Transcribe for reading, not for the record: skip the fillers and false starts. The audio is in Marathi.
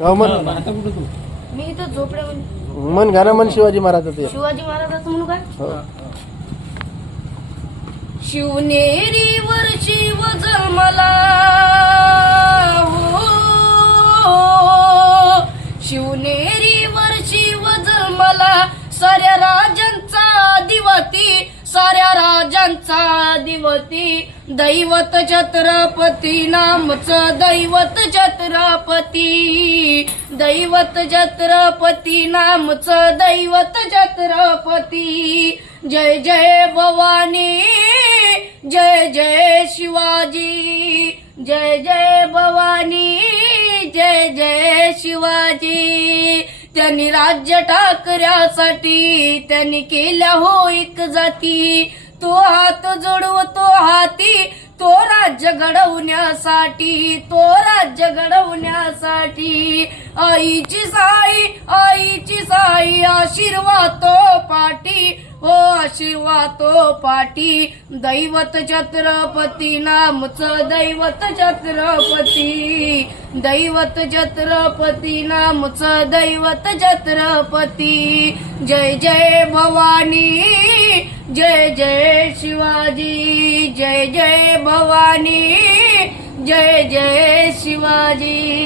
गाव म्हण आता कुठं तू मी इथं झोपड्यामध्ये. मन गाणं म्हण शिवाजी महाराजाचं. शिवाजी महाराजाचं म्हणू काय? हो. शिवनेरीवर शिव जन्मला हो, शिवनेरीवर शिव जन्मला, साऱ्या राजांचा अधिपती, साऱ्या राजांचा अधिपती, दैवत छत्रपती नामचं दैवत छत्रपती, दैवत छत्रपती नामचं दैवत छत्रपती. जय जय भवानी, जय जय शिवाजी, जय जय भवानी, जय जय शिवाजी. त्यांनी राज्य टाकण्यासाठी त्यांनी केल्या हो एक जाती, तो हात जोडवतो हाती, तो राज्य घडवण्यासाठी, तो राज्य घडवण्यासाठी. आईची साई आशीर्वाद तो पाठी, हो आशीर्वाद तो पाठी. दैवत छत्रपती नामचं दैवत छत्रपती, दैवत छत्रपती नामचं दैवत छत्रपती. जय जय भवानी, जय जय शिवाजी, जय जय भवानी, जय जय शिवाजी.